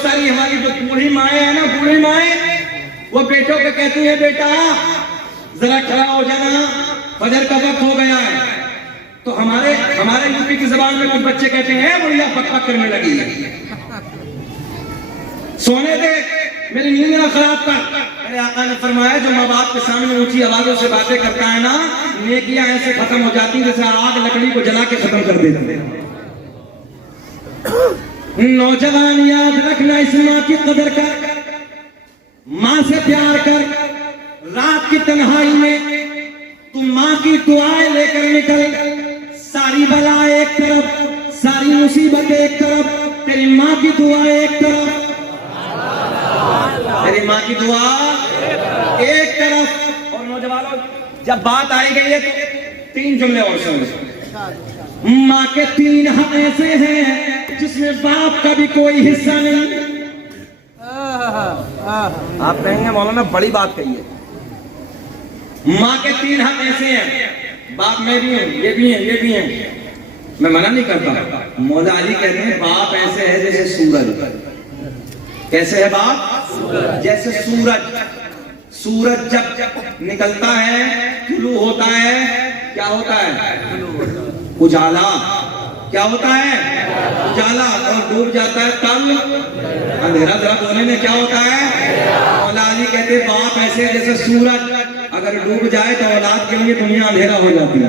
बहुत सारी हमारी जो बूढ़ी माएँ है ना, बूढ़ी माएँ, वो बेटों को कहती है बेटा जरा खड़ा हो जाना, फजर का वक्त हो गया है। तो हमारे यूपी की जबान में कुछ बच्चे कहते हैं बुढ़िया पक पक करने लगी है, सोने दे, मेरी नींद ना खराब कर। मेरे आका ने फरमाया जो माँ बाप के सामने ऊंची आवाजों से बातें करता है ना, नेकियां ऐसे खत्म हो जाती जैसे आग लकड़ी को जला के खत्म कर देते हैं। नौजवान याद रखना, इस माँ की कदर कर, माँ से प्यार कर। रात की तन्हाई में तू माँ की दुआएं लेकर निकल, सारी बला एक तरफ, सारी मुसीबत एक तरफ, तेरी माँ की दुआ एक तरफ, तेरी माँ की दुआ एक तरफ। और नौजवानों, जब बात आई गई है तो 3 जुमले और सुनो। माँ के 3 हक ऐसे हैं जिसमें बाप का भी कोई हिस्सा नहीं। आप कहेंगे मौलाना बड़ी बात कही है। माँ के 3 हक ऐसे हैं, बाप में भी हूँ, ये भी हैं, ये भी हैं, मैं मना नहीं करता। मौला अली कहते हैं बाप ऐसे है जैसे सूरज। कैसे है बाप? जैसे सूरज। सूरज जब निकलता है, तुलू होता है, क्या होता है? उजाला। क्या होता है? उजाला। और डूब जाता है तब अंधेरा। जरा बोलने में क्या होता है? मौला अली कहते हैं बाप ऐसे है जैसे सूरज, अगर डूब जाए तो औलाद के लिए दुनिया अंधेरा हो जाती है,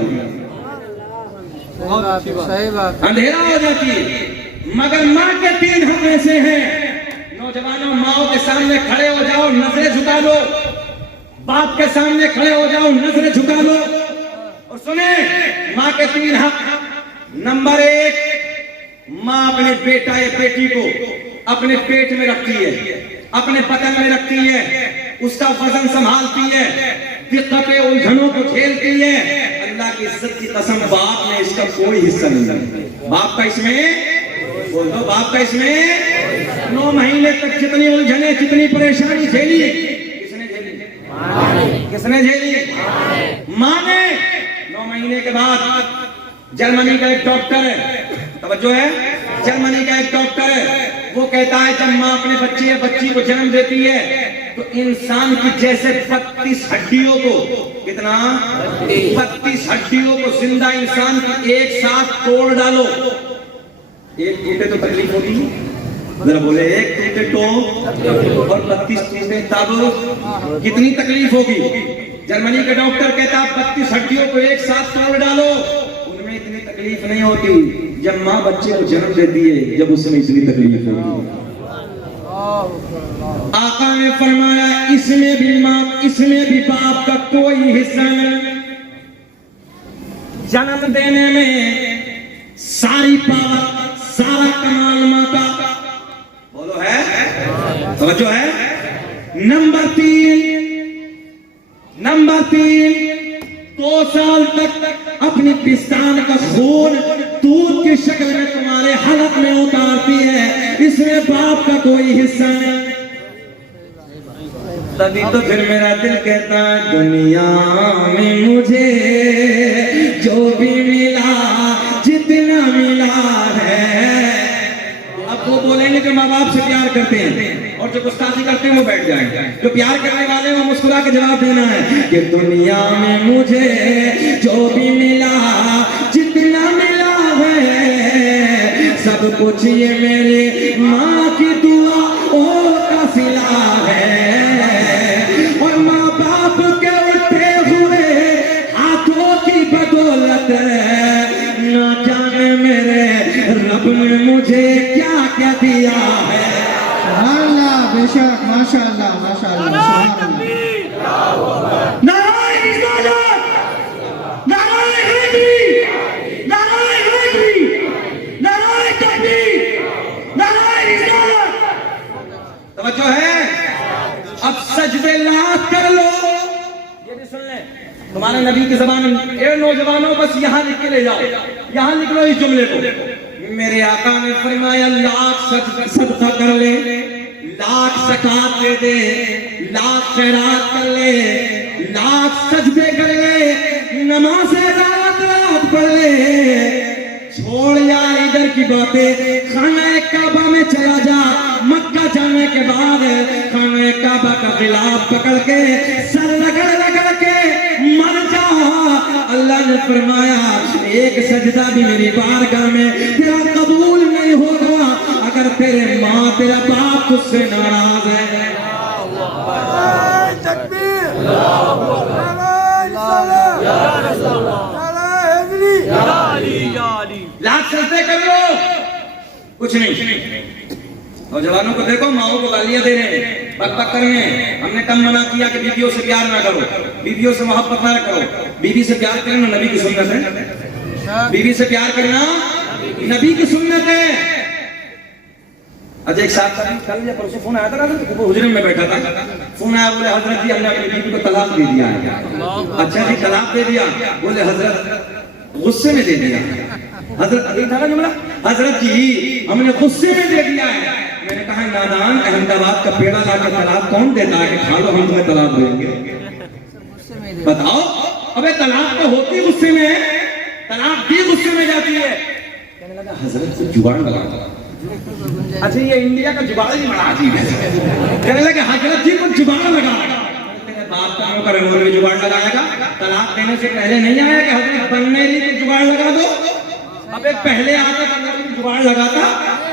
सही बात, अंधेरा हो जाती है। मगर माँ के 3 हक ऐसे हैं। नौजवानों, माओ के सामने खड़े हो जाओ, नजरें झुका लो। बाप के सामने खड़े हो जाओ, नजरें झुका लो। और सुने, माँ के 3 हक। नंबर 1, माँ अपने बेटा या बेटी को अपने पेट में रखती है, अपने बदन में रखती है, उसका वजन संभालती है, दिक्कतें उलझनों को झेलती है। अल्लाह की इज्जत की कसम, बाप ने इसका कोई हिस्सा नहीं। बाप का इसमें, बोल दो, बाप का इसमें 9 महीने तक जितनी उलझने, जितनी परेशानी झेली, किसने झेली? किसने झेली? माँ ने। 9 महीने के बाद जर्मनी का एक डॉक्टर है, तवज्जो है, जर्मनी का एक डॉक्टर है, वो कहता है जब माँ अपने बच्चे या बच्ची को जन्म देती है तो इंसान की जैसे 32 हड्डियों को, कितना? 32 हड्डियों को जिंदा इंसान की एक साथ तोड़ डालो। एक टूटे तो तकलीफ होगी, जरा बोले, एक टूटे तो, और 32 टूटे तब कितनी तकलीफ होगी? जर्मनी का डॉक्टर कहता है 32 हड्डियों को एक साथ तोड़ डालो, उनमें इतनी तकलीफ नहीं होती जब माँ बच्चे को जन्म देती है, जब उसमें इतनी तकलीफ होगी। आका ने फरमाया इसमें भी माँ, इसमें भी बाप का कोई हिस्सा नहीं। जन्म देने में सारी पावर, सारा कमाल माँ का, बोलो है, समझो है। नंबर 3, 2 साल तक अपनी पिस्तान का खून दूध की शक्ल में तुम्हारे हलक में उतारती है, इसमें बाप का कोई हिस्सा नहीं। तभी तो फिर मेरा दिल कहता है दुनिया में मुझे जो भी मिला, जितना मिला है। अब वो बोलेंगे जो माँ बाप से प्यार करते हैं, और जो गुस्ताखी करते हैं वो बैठ जाएंगे। जो प्यार करने वाले हैं वो मुस्कुरा के जवाब देना है कि दुनिया में मुझे जो भी मिला, जितना मिला है, सब कुछ ये मेरे माँ की दुआ का सिला है। और माँ बाप के उठे हुए हाथों की बदौलत ना जाने मेरे रब ने मुझे क्या क्या दिया है। अल्लाह, बेशक, माशाअल्लाह, माशाअल्लाह, नारायण इस्लाम, नारायण हैदरी, नारायण हैदरी, नारायण तकबीर, नारायण इस्लाम। तवज्जो है। अब सजदे लाख कर लो। ये भी सुन ले, तुम्हारे नबी की ज़बान, ए नौजवानों बस यहाँ लिख के ले जाओ, यहाँ लिख लो इस जुमले को। मेरे आका ने फरमाया लाख सदका कर ले, लाख ज़कात दे दे, लाख खैरात कर ले, लाख सजदे कर ले, नमाज़ रात पढ़ ले, छोड़ या इधर की बातें, खाना काबा में चला जा, मक्का जाने के बाद खाने काबा का खिलाफ पकड़ के सर रगड़ के मर जा। अल्लाह ने फरमाया एक सजदा भी मेरी बारगाह में तेरा कबूल नहीं होगा अगर तेरे माँ तेरा बाप तुझसे नाराज है। लाख सजदे कर लो कुछ नहीं। नौजवानों को देखो, माओ को गालियां दे रहे हैं, बक कर रहे हैं। हमने कम मना किया कि बीवियों से प्यार ना करो, बीवियों से मोहब्बत ना करो। बीवी से प्यार करना नबी की सुन्नत है, बीवी से प्यार करना नबी की सुन्नत है। अच्छा एक साथ कल या परसों फोन आया था ना, वो हुजरे में बैठा था, फोन आया, बोले हजरत जी हमने अपनी बीवी को तलाक दे दिया है। अच्छा जी तलाक दे दिया? बोले हजरत गुस्से में दे दिया। हजरत अभी था ना जुमला, हजरत जी हमने गुस्से में दे दिया है। मैंने कहा नादान, अहमदाबाद का पेड़ा लाकर तलाक कौन देता है कि खा लो हम तुम्हें तलाक देंगे? बताओ। अबे तलाक तो होती गुस्से में, तलाक भी गुस्से में जाती है। कहने लगा हजरत को जुगाड़ लगा। अच्छा ये इंडिया का जुगाड़ ही बड़ा अजीब है। कहने लगे हजरत जी को जुगाड़ लगा। तेरे बाप का मुंह कर में जुगाड़ लगाएगा? तलाक देने से पहले नहीं आया कि हजरत बनने ही तो जुगाड़ लगा दो? अब एक पहले आता तो जुगाड़ लगाता।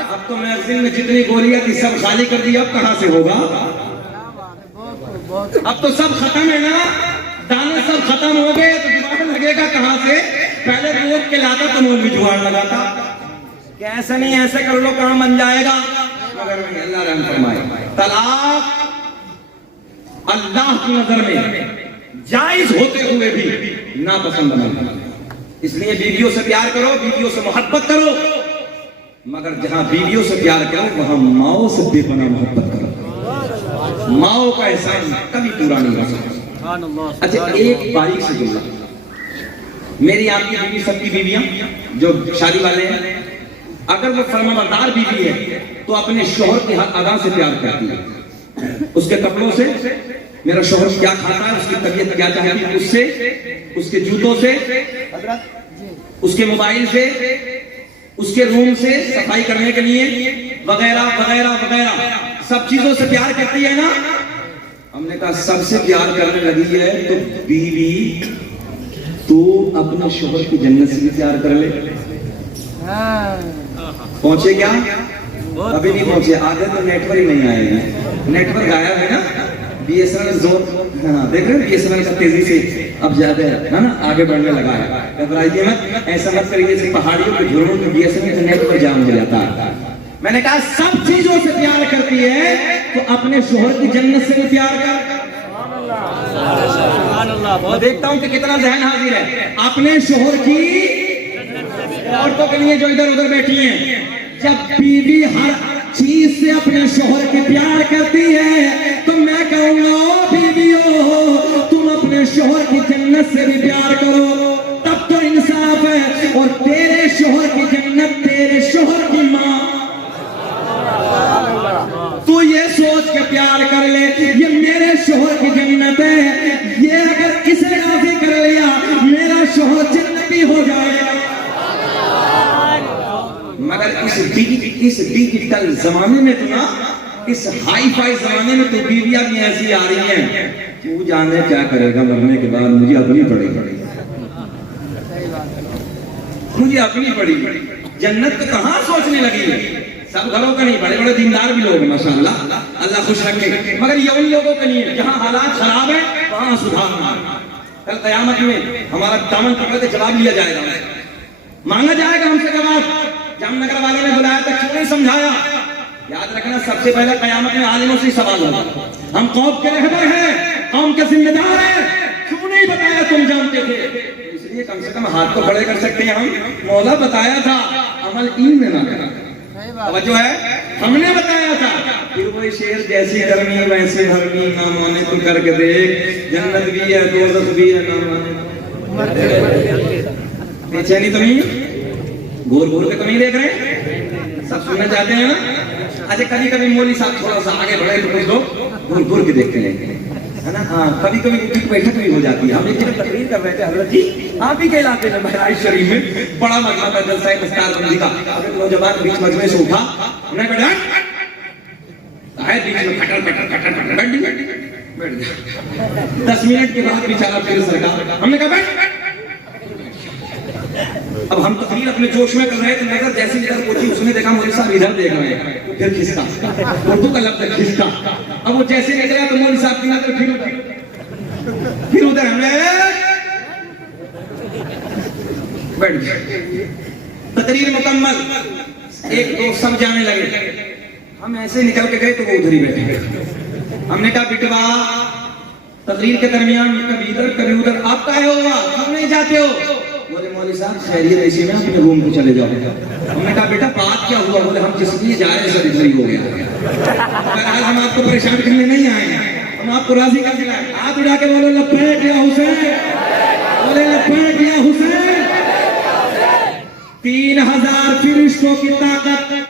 अब तो मैगजीन में जितनी गोलियां थी सब खाली कर दी, अब कहां से होगा? अब तो सब खत्म है ना, दाने सब खत्म हो गए तो जुगाड़ लगेगा कहां से? पहले रोक के लाता तो मुंह में जुगाड़ लगाता। कैसे नहीं, ऐसे कर लो कहां बन जाएगा? मगर अल्लाह रहम फरमाए, तलाक अल्लाह की नजर में जायज होते हुए भी नापसंद बना। इसलिए बीवियों से प्यार करो, बीवियों से मोहब्बत करो, मगर जहां बीवियों से प्यार करो वहां माओ से बेपनाह मोहब्बत करो। माओ का एहसान कभी पूरा नहीं हो सकता। अच्छा एक बारीक से जुमला, मेरी आपकी बीवी सबकी बीवियां जो शादी वाले हैं, अगर वो फरमाबरदार बीवी है तो अपने शोहर की हर अदा से प्यार करती है, उसके कपड़ों से, मेरा शोहर क्या खाता है, उसकी तबीयत क्या चाहती है उससे, उसके जूतों से, उसके मोबाइल से, उसके रूम से सफाई करने के लिए वगैरह वगैरह वगैरह सब चीजों से प्यार करती है ना। हमने कहा सबसे प्यार करने लगी है तो बीवी तू अपने शोहर की जन्नत से भी प्यार कर ले। पहुंचे क्या? अभी नहीं पहुंचे, आगे तो नेटवर्क नहीं आएगा, नेटवर्क गायब है ना। बीएसएनएल जोर, हाँ देख रहे हैं बीएसएनएल का तेजी से अब ज्यादा है ना, आगे बढ़ने लगा है। घबराइए मत, ऐसा मत करिए जैसे पहाड़ियों के झुरमुट में बीएसएनएल का नेटवर्क जाम हो जाता है। मैंने कहा सब चीजों से प्यार करती है तो अपने शोहर की जन्नत से भी प्यार कर। मैं देखता हूं कि कितना जहन हाजिर है अपने शोहर की। औरतों के लिए जो इधर उधर बैठी हैं, जब बीवी हर चीज से अपने शोहर की प्यार करती है तो मैं कहूंगा बीवियों तुम अपने शोहर की जन्नत से भी प्यार करो, तब तो इंसाफ है। और तेरे शोहर की जन्नत तेरे शोहर की माँ, तू ये सोच के प्यार कर ले ये मेरे शोहर की जन्नत है, ये अगर किसे राजी कर लिया मेरा शोहर जन्नती हो जाएगा। मगर इस डिजिटल जमाने में तो ना, इस हाई फाई जमाने में तो बीवियां भी ऐसी आ रही हैं, तू जाने क्या करेगा मरने के बाद, मुझे अपनी पड़ेगी, मुझे अपनी पड़ेगी। जन्नत तो कहां सोचने लगी है, सब घरों का नहीं, बड़े बड़े दीनदार भी लोग माशाअल्लाह, अल्लाह खुश रखे, मगर ये उन लोगों के लिए जहां हालात खराब है वहां सुधारना। कल कयामत में हमारा दामन पकड़ के जवाब लिया जाएगा, मांगा जाएगा हमसे जवाब। जामनगर वाले ने बुलाया था, क्यों नहीं समझाया? याद रखना सबसे पहले कयामत में आलिमों से सवाल होगा, हम कौम के रहबर हैं, कौम के जिम्मेदार हैं, क्यों नहीं बताया तुम जानते थे? इसलिए कम से कम हाथ तो खड़े कर सकते हैं हम, मौला बताया था, अमल इन में ना करा, जो है हमने बताया था। फिर वही शेर जैसी गर्मी वैसी भरनी, ना माने तो करके देख, जन्नत भी है दोज़ख भी है, ना माने बेचैनी तो नहीं, घूर घूर के तो नहीं देख रहे, सब सुनना चाहते हैं ना। अच्छा कभी कभी मौली साहब थोड़ा सा आगे बढ़े तो कुछ लोग घूर घूर के देखते हैं, है ना। हाँ कभी कभी उनकी बैठक भी हो जाती है। हम एक जगह तकरीर कर रहे थे, हजरत जी आप ही के इलाके में बहराइच शरीफ में बड़ा मजमा था जलसा मुख्तार बंदी का, नौजवान बीच मजमे से उठा, उन्हें कहा है, बीच में खटर खटर खटर खटर बैठ गया। 10 मिनट के बाद बेचारा फिर सरकार, हमने कहा बैठ। अब हम तकरीर अपने जोश में कर रहे थे, नजर जैसी इधर पहुंची उसने देखा मौलवी साहब इधर देख रहे हैं, फिर खिसका, उर्दू का लफ्ज खिसका। अब वो जैसे निकला तो मौलवी साहब की नजर फिर उधर, हमने बैठ गए। तकरीर मुकम्मल, एक दो सब जाने लगे, हम ऐसे निकल के गए तो वो उधर ही बैठे। हमने कहा बिटवा तकरीर के दरमियान कभी इधर कभी उधर आप काहे होगा, क्यों नहीं जाते हो? बोले मौलवी साहब खैरियत ऐसी में अपने रूम पे चले जाओ। हमने कहा बेटा बात क्या हुआ? बोले हम जिस लिए जा रहे हैं सर इधर ही हो गया। आज हम आपको परेशान करने नहीं आए हैं, हम आपको राजी करने आए। हाथ उठा के बोलो लब्बैक या हुसैन, बोले लब्बैक या हुसैन। 3000 फरिश्तों की ताकत